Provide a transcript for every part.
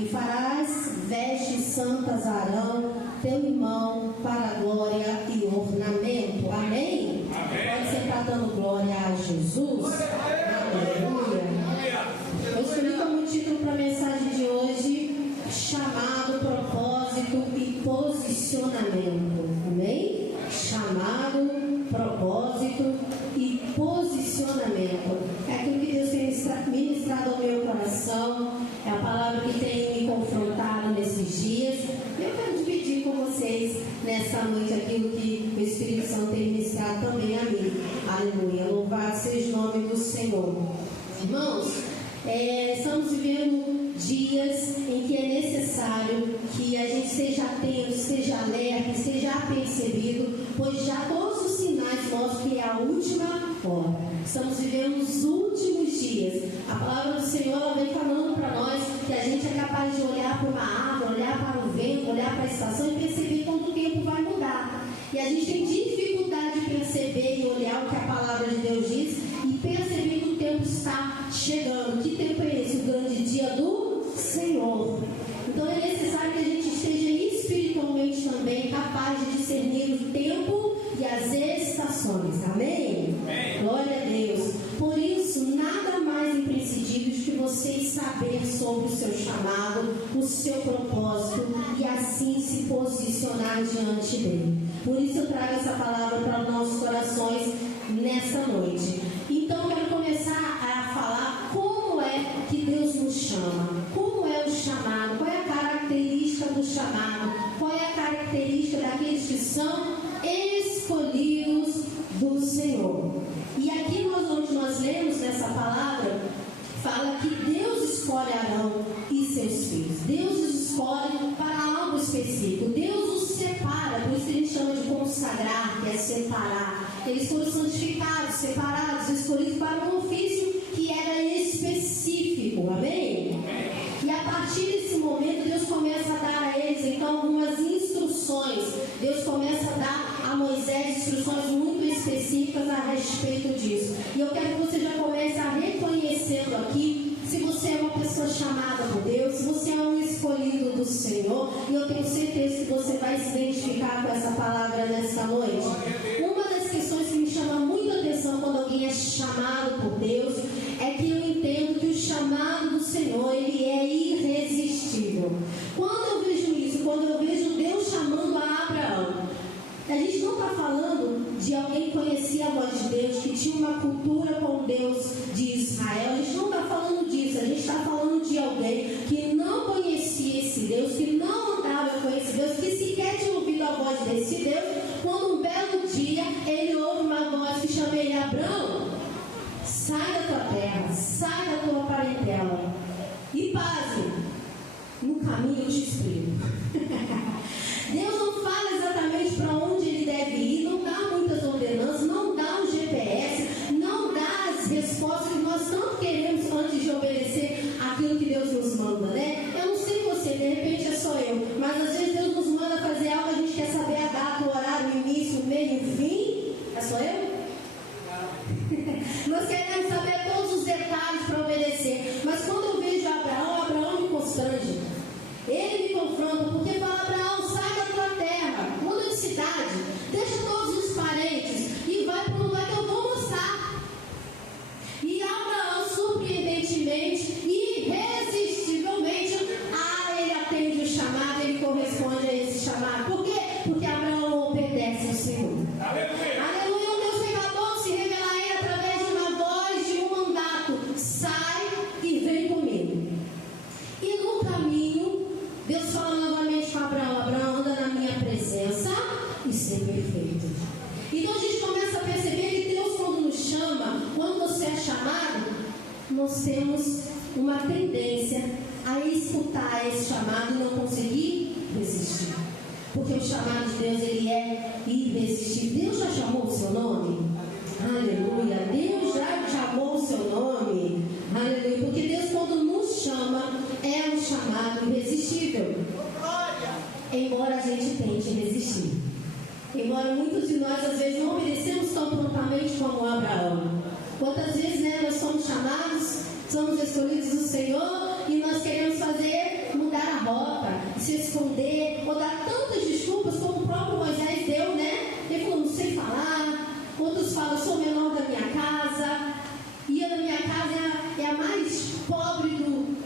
E farás vestes santas a Arão, teu irmão, para a glória e ornamento. Amém? Pode ser para dando glória a Jesus. Aleluia. Eu escolhi como título para a mensagem de hoje: chamado, propósito e posicionamento. Amém? Chamado, propósito e posicionamento. É aquilo que Deus tem ministrado ao meu coração. É a palavra que tem me confrontado nesses dias. Eu quero dividir com vocês nessa noite aquilo que o Espírito Santo tem ministrado também a mim. Aleluia. Louvado seja o nome do Senhor. Irmãos, estamos vivendo dias em que é necessário que a gente seja atento, seja alerta, seja apercebido, pois já todos os sinais mostram que é a última hora. Estamos vivendo os últimos dias. A palavra do Senhor ela vem falando para nós que a gente é capaz de olhar para uma árvore, olhar para o vento, olhar para a estação e perceber quando o tempo vai mudar. E a gente tem dificuldade de perceber e olhar o que a palavra de Deus diz e perceber que o tempo está chegando. Que tempo é esse? O grande dia do Senhor. Então é necessário que a gente esteja espiritualmente também capaz de discernir o tempo e as estações. Amém? Amém. Glória a Deus. Por isso, nada mais imprescindível do que você saber sobre o seu chamado, o seu propósito e assim se posicionar diante dele. Por isso eu trago essa palavra para os nossos corações nesta noite. Então eu quero começar a falar como é que Deus nos chama. Como é o chamado? Qual é a característica do chamado? Qual é a característica daqueles que são escolhidos do Senhor? E aqui onde nós lemos nessa palavra, fala que Deus escolhe Arão e seus filhos. Deus os escolhe para algo específico. Deus os separa, por isso que a gente chama de consagrar, que é separar. Eles foram santificados, separados, escolhidos para um ofício que era específico. Amém? E a partir desse momento, Deus começa a dar a eles, então, algumas instruções. Deus começa a dar a Moisés instruções muito específicas a respeito disso. E eu quero que você já comece a reconhecendo aqui se você é uma pessoa chamada por Deus, se você é um escolhido do Senhor. E eu tenho certeza que você vai se identificar com essa palavra nessa noite. Uma das questões que me chama muito a atenção quando alguém é chamado por Deus é que eu entendo que o chamado do Senhor, ele é irresistível. Quando eu vejo isso, quando eu vejo Deus chamando a Abraão, a gente não está falando de alguém que conhecia a voz de Deus, que tinha uma cultura com Deus de Israel. A gente não está falando disso. A gente está falando de alguém que não conhecia esse Deus, que não andava com esse Deus, que sequer tinha ouvido a voz desse Deus. Quando um belo dia ele ouve uma voz que chama ele: Abraão, sai da tua terra, sai da tua parentela e paz, no caminho eu te explico. Deus não fala exatamente para onde ele deve ir, não dá muitas ordenanças, não dá um GPS, não dá as respostas que nós tanto queremos antes de obedecer aquilo que Deus nos manda, né? Eu não sei você, de repente é só eu, mas às vezes Deus nos manda fazer algo, a gente quer saber a data, o horário, o início, o meio, o fim. É só eu? Nós queremos saber todos os detalhes para obedecer, mas quando eu vejo Abraão me constrange. Ele me confronta, porque fala: Abraão, sai da tua terra, muda de cidade, deixa todos os parentes e vai para um lugar que eu vou mostrar. E Abraão, surpreendentemente, irresistivelmente, ele atende o chamado, ele corresponde a esse chamado. Por quê? Porque Abraão obedece ao Senhor. Aleluia! Aleluia! Um Deus revelador se revela a ele através de uma voz, de um mandato: sai e vem comigo. E no caminho, Deus fala novamente com Abraão: Abraão, anda na minha presença e ser perfeito. Então a gente começa a perceber que Deus, quando nos chama, quando você é chamado, nós temos uma tendência a escutar esse chamado e não conseguir resistir. Porque o chamado de Deus, ele é irresistível. Deus já chamou o seu nome? Aleluia! Deus já chamou o seu nome. Aleluia! Porque Deus, quando nos chama, é um chamado irresistível. Embora a gente tente resistir, embora muitos de nós às vezes não obedecemos tão prontamente como Abraão. Quantas vezes nós somos chamados, somos escolhidos do Senhor e nós queremos fazer mudar esconder ou dar tantas desculpas como o próprio Moisés deu, né? Ele falou, não sei falar. Outros falam, eu sou o menor da minha casa. E a da minha casa é a mais pobre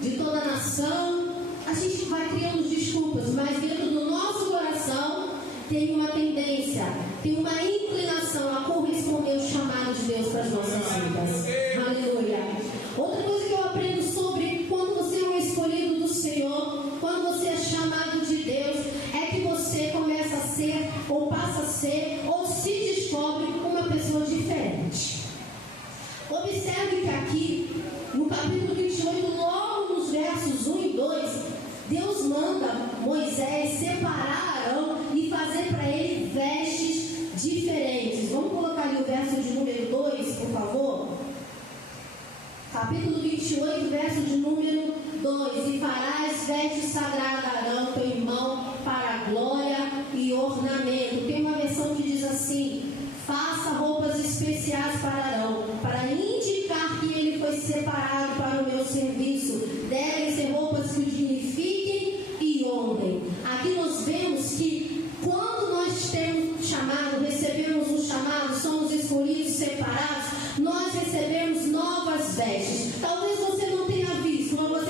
de toda a nação. A gente vai criando desculpas, mas dentro do nosso coração tem uma tendência, tem uma inclinação a corresponder ao chamado de Deus para as nossas vidas. Aleluia. Outra coisa que eu aprendo sobre quando você é um escolhido do Senhor, quando você é chamado de Deus, é que você começa a ser, ou passa a ser, ou se descobre uma pessoa diferente. Observe que aqui, no capítulo 28, logo nos versos 1 e 2, Deus manda Moisés separar Arão e fazer para ele vestes diferentes. Vamos colocar ali o verso de número 2, por favor? Capítulo 28, verso de número 2. E farás vestes sagradas a Arão, teu irmão, para a glória e ornamento. Tem uma versão que diz assim: faça roupas especiais para Arão, para indicar que ele foi separado para o meu serviço. Devem ser roupas que o dignifiquem e honrem. Aqui nós vemos que quando nós temos chamado, recebemos um chamado, somos escolhidos, separados, nós recebemos novas vestes. Talvez você não tenha visto, talvez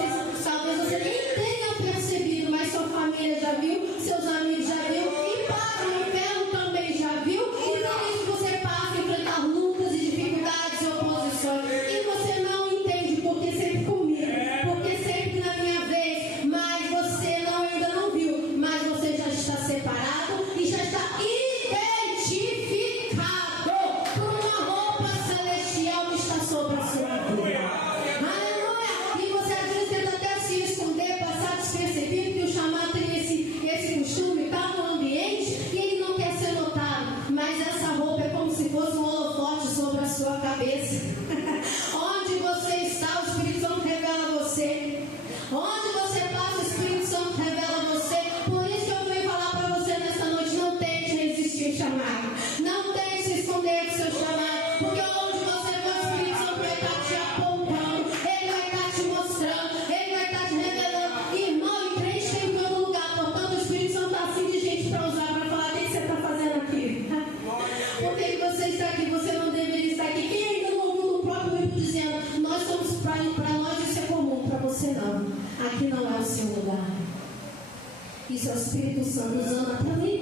você nem tenha percebido, mas sua família já viu, seus amigos já viu, e para o inferno também já viu, e por isso você passa a enfrentar lutas e dificuldades e oposições, e você não entende porque sempre comigo, porque sempre na minha vez, mas você ainda não viu, mas você já está separado e já está identificado por uma roupa celestial que está sobre a sua vida. Aleluia! E você às vezes tenta até se esconder, passar despercebido, que o chamado tem esse costume, está no ambiente e ele não quer ser notado, mas essa roupa é como se fosse um holofote sobre a sua cabeça. Onde você está, o Espírito Santo revela você. Onde você passa, o Espírito Santo revela você. Por isso que eu venho falar para você nessa noite: não tente resistir ao chamado, não tente se esconder do seu chamado, porque onde você vai, o Espírito Santo vai estar te apontando, ele vai estar te mostrando, ele vai estar te revelando. Irmão, e crente tem em todo lugar, portanto o Espírito Santo está assim de gente para usar, para falar: o que você está fazendo aqui? Por que você está aqui? Você não deveria estar aqui. Quem ainda não ouviu no próprio livro dizendo: nós somos para nós isso é comum, para você não. Aqui não é o seu lugar. Isso é o Espírito Santo usando para mim,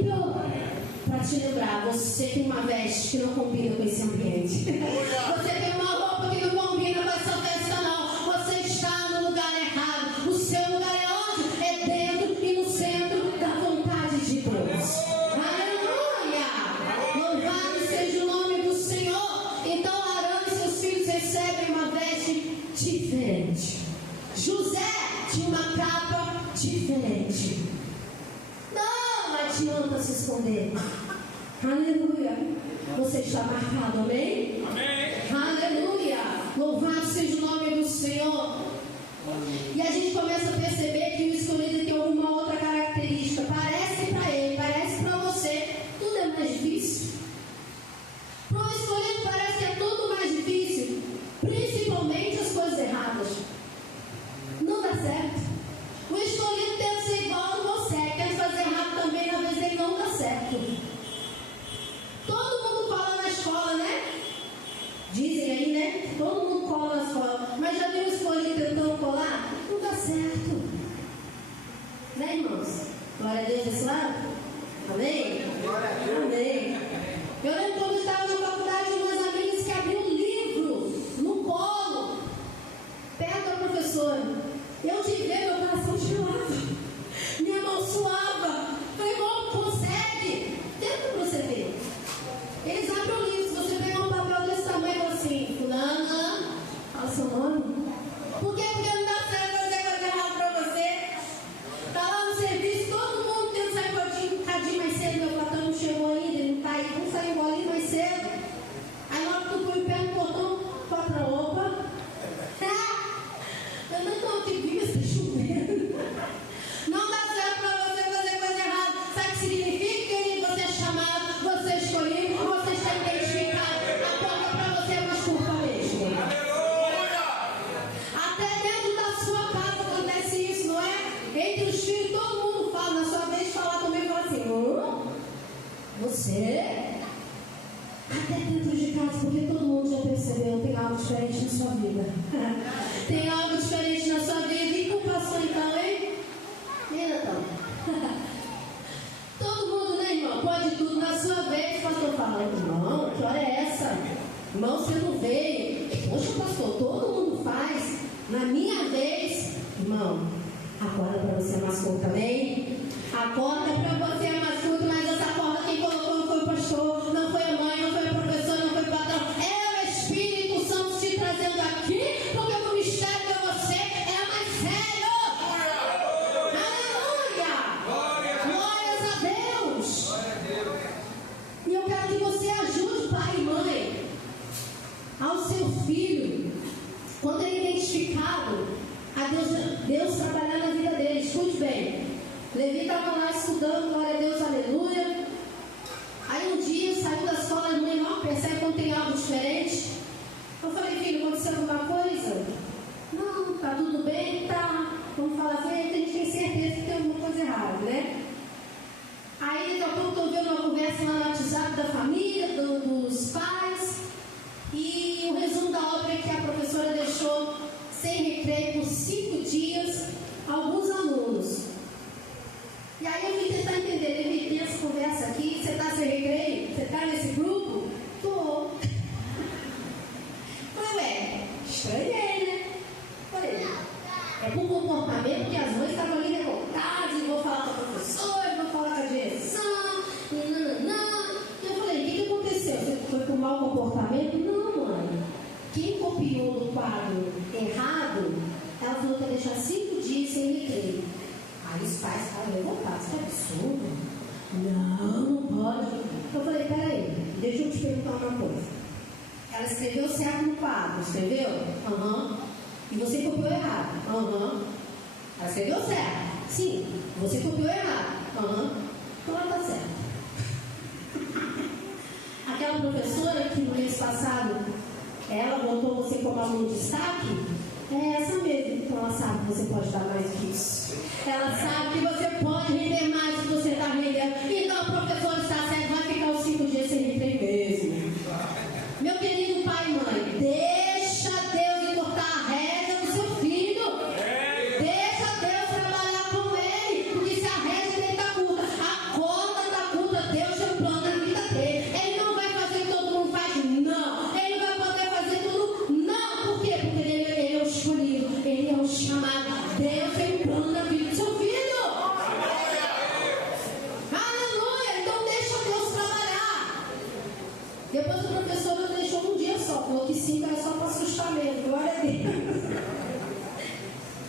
para te lembrar: você tem uma veste que não combina com esse ambiente. Você tem uma roupa que não combina com essa festa, não. Você está no lugar errado. O seu lugar é onde? É dentro e no centro da vontade de Deus. Aleluia! Louvado seja o nome do Senhor. Então Arão e seus filhos recebem uma veste diferente. José tinha uma capa diferente. Não adianta se esconder. Aleluia. Você está marcado, amém? Amém. Aleluia. Louvado seja o nome do Senhor. E a gente começa a perceber que o escolhido tem alguma outra característica. Parece para ele, parece para você, tudo é mais difícil. Para o escolhido parece que é tudo mais difícil, principalmente as coisas erradas. Não dá certo. O escolhido tenta ser igual a você, quer fazer errado também, na vez ele não dá certo. Todo mundo cola na escola, né? Dizem aí, né? Todo mundo cola na escola. Mas já viu o escolhido tentando colar? Não dá certo. Né, irmãos? Glória a Deus desse lado. porque todo mundo já percebeu, tem algo diferente na sua vida. Tem algo diferente na sua vida. E com o pastor então, hein? Então. Todo mundo, né, irmão? Pode tudo na sua vez. O pastor fala, irmão, que hora é essa? Irmão, você não veio. Poxa, pastor, todo mundo faz. Na minha vez, irmão, acorda para você mais curto também. Acorda para você mais curto, mas essa corda quem colocou não foi o pastor, não foi a mãe, não foi a professora, não foi o patrão. É o Espírito Santo te trazendo aqui, porque o mistério de você é mais sério. Aleluia! Glórias a Deus! E eu quero que você ajude pai e mãe ao seu filho, quando ele é identificado, a Deus trabalhar na vida dele. Escute bem. Levi estava lá estudando, glória a Deus, aleluia. Aí um dia saiu da escola, a mãe não percebe quando tem algo diferente. Eu falei, filho, aconteceu alguma coisa? Não, tá tudo bem, tá. Vamos falar assim, a gente tem certeza que tem alguma coisa errada, né? Aí daqui a pouco estou vendo uma conversa lá no WhatsApp da família, dos pais. E o resumo da obra é que a professora deixou sem recreio por 5 dias alguns alunos. E aí eu vim tentar entender, ele tem essa conversa aqui, você está sem recreio? Você está nesse grupo? Estou. Falei, ué, estranhei, né? Falei, é por comportamento que as mães estavam ali revoltadas, e vou falar com a professora, vou falar com a direção, não. E eu falei, o que aconteceu? Você foi por mau comportamento? Não, mãe. Quem copiou do quadro errado, ela falou que ia deixar 5 dias sem recreio. Aí os pais ficaram revoltados, que absurdo. Não pode. Eu falei, peraí, deixa eu te perguntar uma coisa. Ela escreveu certo no quadro, escreveu? Aham. E você copiou errado? Aham. Ela escreveu certo? Sim. Você copiou errado? Aham. Então ela está certa. Aquela professora que no mês passado ela botou você como aluno de destaque, é essa mesmo. Então ela sabe que você pode dar mais que isso. Ela sabe que você pode render mais do que você está rendendo. Então o professor está certo, vai ficar os 5 dias sem render mesmo. Meu querido pai e mãe, deixa Deus encurtar a rédea do seu filho. Deixa Deus trabalhar com ele. Porque se a rédea dele está curta, a corda está curta, Deus tem um plano na vida dele. Ele não vai fazer o que todo mundo faz, não. Ele vai poder fazer tudo, não. Por quê? Porque ele é o escolhido, ele é o chamado. Deus tem um plano na vida do seu filho. Aleluia! Então deixa Deus trabalhar. Depois o professor não deixou um dia só, falou que 5 era só para assustar mesmo. Glória a Deus.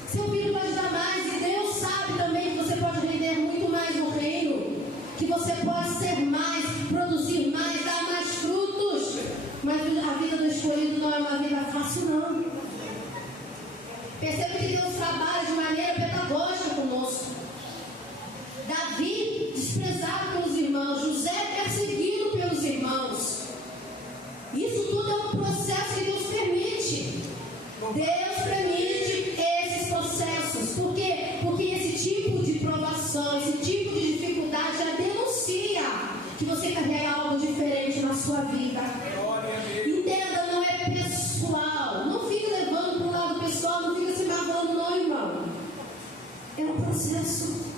Seu filho pode dar mais, e Deus sabe também que você pode render muito mais no reino, que você pode ser mais, produzir mais, dar mais frutos. Mas a vida do escolhido não é uma vida fácil, não. Percebe que Deus trabalha de maneira pedagógica conosco. Davi, desprezado pelos irmãos, José, perseguido pelos irmãos. Isso tudo é um processo que Deus permite. Deus permite esses processos. Por quê? Porque esse tipo de provação, esse tipo de dificuldade já denuncia que você carrega algo diferente na sua vida. Entenda, não é pessoal. Não fique levando para o lado pessoal, não fica se magoando, não, irmão. É um processo.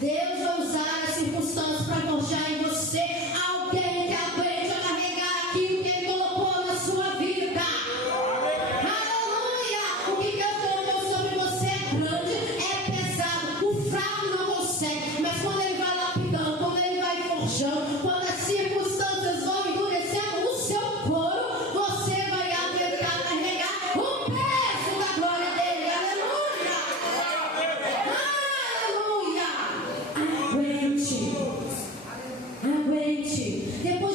Deus vai usar as circunstâncias para forjar em você alguém que aprende a carregar aquilo que Ele colocou na sua vida. Aleluia! O que Deus colocou sobre você é grande, é pesado. O fraco não consegue, mas quando Ele vai lapidando, quando Ele vai forjando, quando as circunstâncias vão endurecendo o seu couro, você vai aguentar carregar o peso da glória dele. Aleluia! Aleluia! Aguente. Depois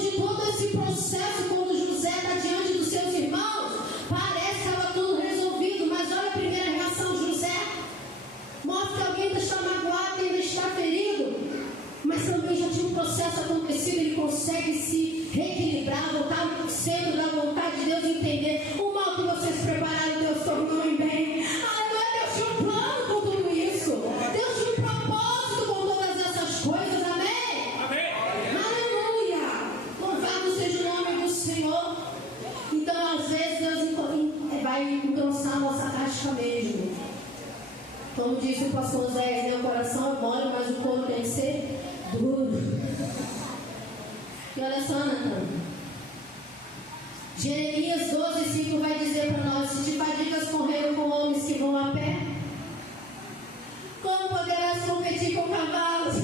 engrossar a nossa casca mesmo. Como disse o pastor Zé, o coração é mole, mas o corpo tem que ser duro. E olha só, Natan, Jeremias 12:5 vai dizer para nós: se te fadigas correndo com homens que vão a pé, como poderás competir com cavalos?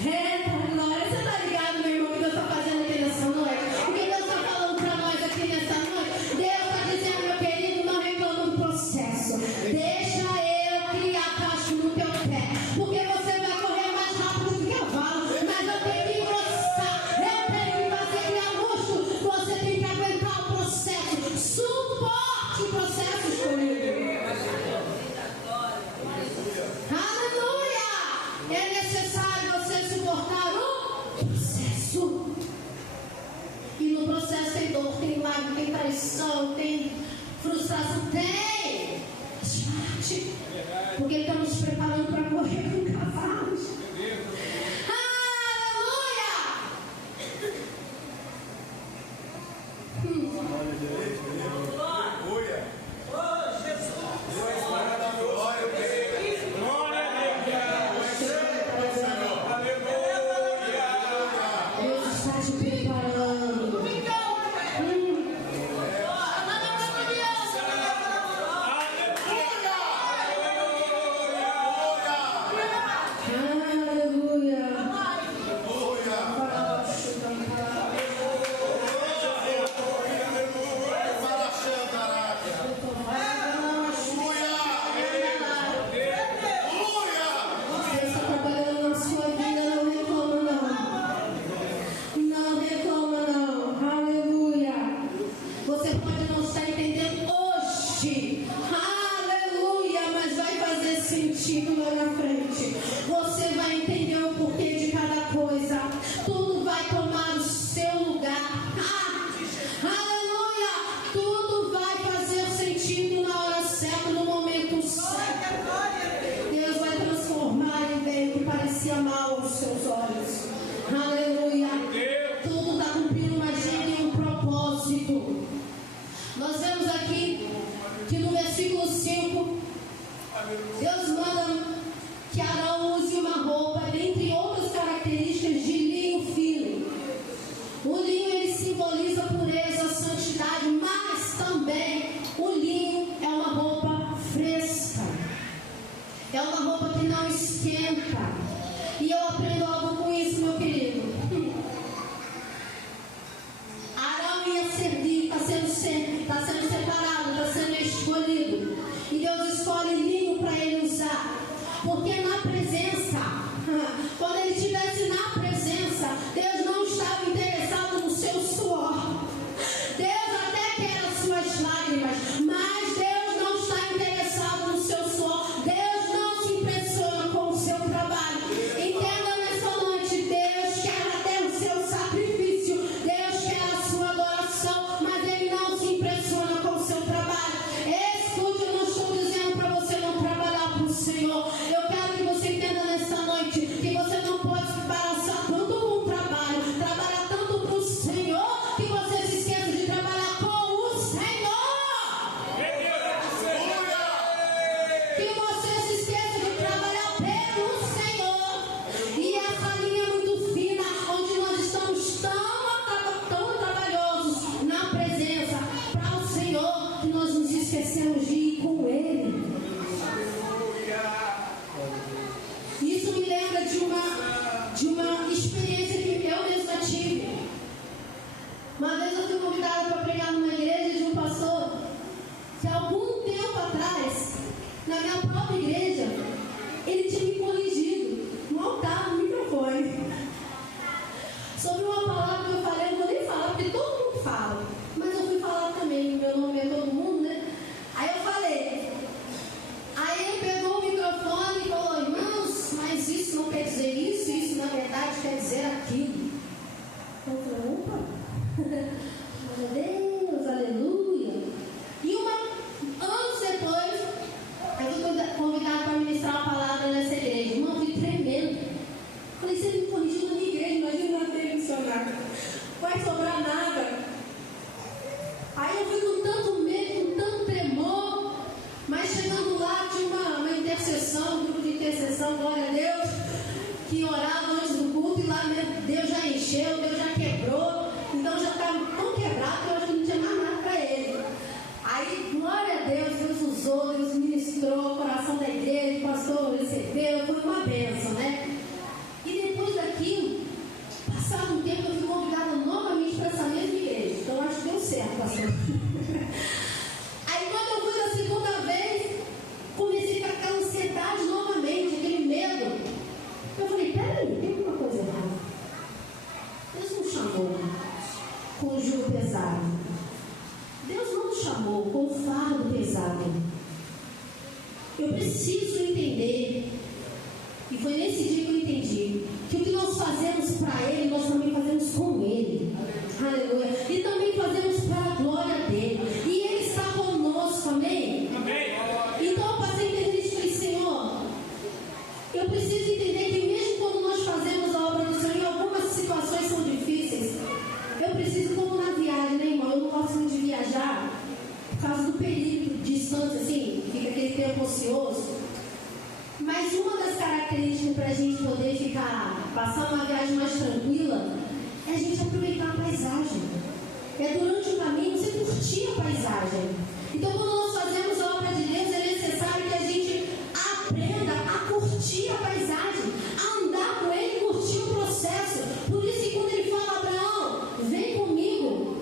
Eita glória, você está ligado, meu irmão, que Deus está fazendo aqui nessa noite? O que Deus está falando para nós aqui nessa noite? Deus está dizendo, meu querido, não reclama do processo. Deixa eu criar casco no teu pé, porque você vai correr mais rápido do que cavalo, mas eu tenho que engrossar, eu tenho que fazer criar músculo. Você tem que aguentar o processo. Suporte o processo, escolhido. Aleluia! É necessário você suportar o processo. E no processo tem dor, tem lágrima, tem traição, tem frustração, tem. Porque Ele está nos preparando para correr com cavalos. Aleluia! Aleluia! Oh, Jesus! Glória a Deus! Glória a Deus! Aleluia! Deus está te preparando. Lá na frente, você vai entender o porquê de cada coisa. Tudo vai tomar o seu lugar. Aleluia! Tudo vai fazer sentido na hora certa, no momento certo. Deus vai transformar em bem o que parecia mal aos seus olhos. Aleluia! Tudo está cumprindo uma agenda e um propósito. Nós vemos aqui que no versículo 5 Deus manda que Arão use uma roupa, dentre outras características, de linho fino. O linho ele simboliza pureza, santidade, mas também o linho é uma roupa fresca. É uma roupa que não esquenta. E eu aprendo algo com isso, meu querido. Arão ia servir, está sendo separado, está sendo escolhido. E Deus escolhe linho para ele usar. Porque na presença, quando ele estivesse na presença, Deus não estava interessado no seu suor. Deus até quer as suas lágrimas, mas Deus não está interessado no seu suor. Deus não se impressiona com o seu trabalho. Entenda nessa noite, Deus quer até o seu sacrifício. Deus quer a sua adoração, mas Ele não se impressiona com o seu trabalho. Escute, eu não estou dizendo para você não trabalhar para o Senhor. Eu quero que você entenda nessa noite que você não pode se embaraçar tanto com o trabalho, trabalhar tanto para o Senhor, que você se esqueça de trabalhar com o Senhor. Que você se esqueça de trabalhar pelo Senhor. E essa linha é muito fina, onde nós estamos tão trabalhosos na presença para o Senhor, que nós nos esquecemos de ir com Ele. Isso me lembra de uma experiência que eu mesma tive. Uma vez eu fui convidada para pregar numa igreja de um pastor que há algum tempo atrás, na minha própria igreja, ele tinha me corrigido no altar, no microfone, sobre uma palavra que eu falei. Eu vou nem falar porque todo mundo fala, mas eu fui falar também, meu nome é todo mundo, né? Aí eu falei. Aí ele pegou o microfone e falou: irmãos, mas isso não quer dizer isso na verdade quer dizer aquilo. Então eu falei: opa, meu Deus, aleluia. E uma usou, Deus ministrou o coração da igreja, o pastor recebeu, foi uma bênção, né? E depois daquilo, passado um tempo, eu fui convidada novamente para essa mesma igreja. Então acho que deu certo, pastor. Aí quando eu fui da segunda vez, comecei a ficar com aquela ansiedade novamente, aquele medo. Eu falei, peraí, tem alguma coisa errada. Deus não chamou com o jugo pesado. Deus não nos chamou com o fardo pesado. Eu preciso entender, e foi nesse dia que eu entendi, que o que nós fazemos para Ele, nós também fazemos com Ele. Aleluia. E também fazemos para a glória dEle. E Ele está conosco, amém? Amém. Então eu passei a entender isso e falei, Senhor, eu preciso entender que mesmo quando nós fazemos a obra do Senhor, em algumas situações são difíceis. Eu preciso, como na viagem, né, irmão? Eu não gosto muito de viajar por causa do perigo, distância, assim, fica aquele tempo ocioso. Mas uma das características para a gente poder passar uma viagem mais tranquila, é a gente aproveitar a paisagem. É durante o caminho você curtir a paisagem. Então, quando nós fazemos a obra de Deus, é necessário que a gente aprenda a curtir a paisagem, a andar com Ele, curtir o processo. Por isso que quando Ele fala, Abraão, vem comigo,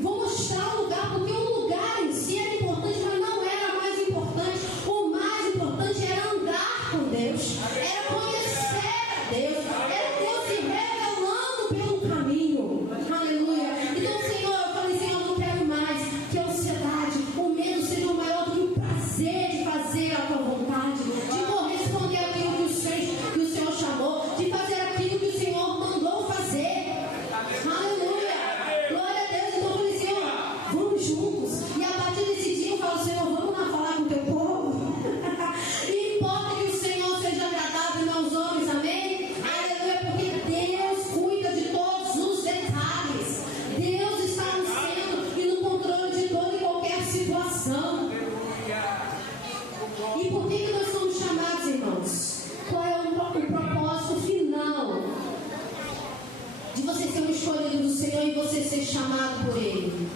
vou mostrar o lugar, porque o lugar em si era importante, mas não era mais importante. O mais importante era andar com Deus, era conhecer a Deus, era Deus se revelando pelo caminho. Aleluia. Então, Senhor, eu falei, Senhor, eu não quero mais que a ansiedade, o medo seja maior do que o prazer de fazer a tua vontade, de corresponder àquilo que o Senhor chamou, de fazer aquilo que o Senhor mandou fazer. Aleluia. Glória a Deus. Então eu falei, Senhor, vamos juntos. E a partir desse dia eu falo, Senhor, vamos lá falar com o teu povo. E importa que o Senhor seja agradável aos homens, amém? Aleluia, porque Deus cuida de todos os detalhes. Deus está no centro e no controle de toda e qualquer situação. E por que nós somos chamados, irmãos? Qual é o propósito final de você ser um escolhido do Senhor e você ser chamado por Ele?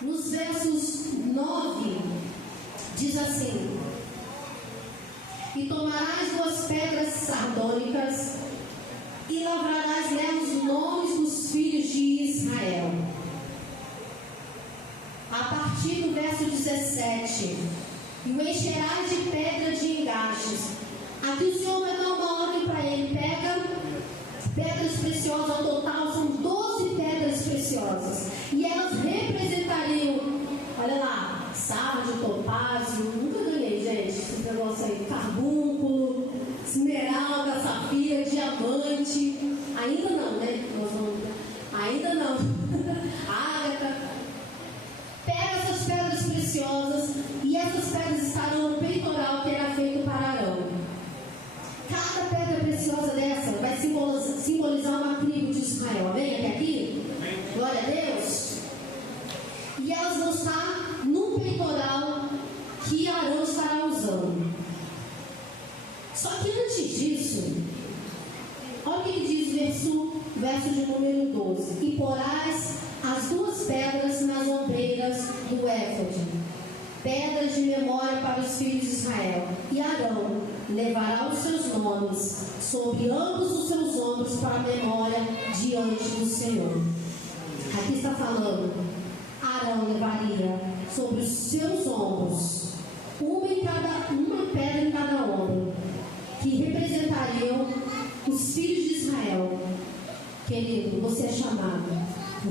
Nos versos 9, diz assim: e tomarás 2 pedras sardônicas e lavrarás nelas os nomes dos filhos de Israel. A partir do verso 17: e o encherás de pedra de engastes. Aqui o Senhor vai dar uma ordem para ele: pega pedras preciosas, ao total são 12 pedras preciosas, e elas representariam, olha lá, sardio, topázio, nunca ganhei, gente, esse negócio aí, carbúnculo, esmeralda, safira, diamante, ainda não, né? Ainda não. Ágata. Pega essas pedras preciosas, e essas pedras estarão no peitoral que era feito para Arão. Cada pedra preciosa dessa vai simbolizar uma tribo de Israel. Amém? Até aqui? Glória a Deus. E elas vão estar no peitoral que Arão estará usando. Só que antes disso, olha o que ele diz, verso de número 12: e porás as 2 pedras nas ombreiras do éfode, pedras de memória para os filhos de Israel. E Arão levará os seus nomes sobre ambos os seus ombros para a memória diante do Senhor. Aqui está falando, Arão levaria sobre os seus ombros uma pedra em cada ombro, que representariam os filhos de Israel. Querido, você é chamado,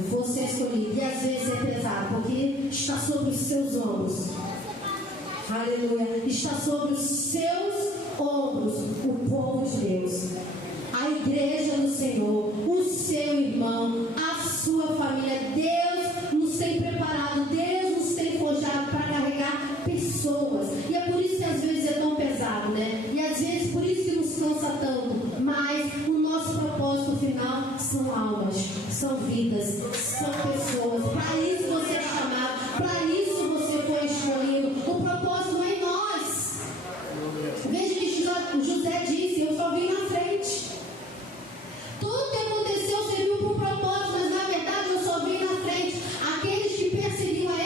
você é escolhido, e às vezes é pesado, porque está sobre os seus ombros. Aleluia. Está sobre os seus ombros o povo de Deus, a igreja do Senhor, o seu irmão, a sua família. Deus nos tem preparado, Deus nos tem forjado para carregar pessoas. E é por isso que às vezes é tão pesado, né? E às vezes por isso que nos cansa tanto. Mas o nosso propósito final são almas, são vidas, são pessoas. Para isso você é chamado, para isso você foi escolhido. O propósito não é em nós. Veja que José disse: eu só vim na frente. Tudo que aconteceu serviu para um propósito, mas na verdade eu só vim na frente. Aqueles que perseguiam a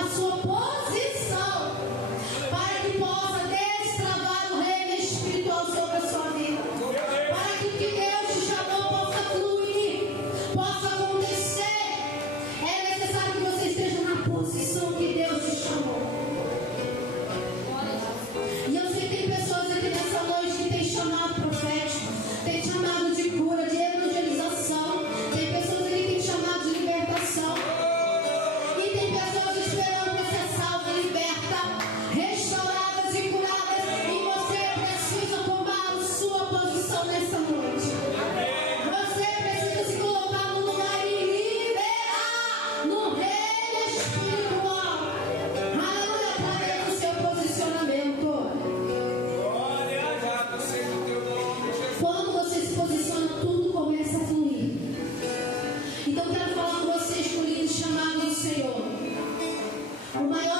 a sua posição, para que possa destravar o reino espiritual sobre a sua vida, para que o que Deus te chamou possa fluir, possa acontecer. É necessário que você esteja na posição que Deus te chamou. E eu sei que tem pessoas aqui nessa noite que tem chamado profético, tem chamado de cura, de evangelização, tem pessoas aqui que tem chamado de libertação, e tem pessoas esperando para ser salva, liberta, restauradas e curadas, e você precisa tomar a sua posição nessa noite. Você precisa se colocar no lugar e liberar no reino espiritual. Aleluia, através do seu posicionamento. Quando você se posiciona, tudo começa a fluir. Então, quero falar com você, escolhido e chamado do Senhor. O maior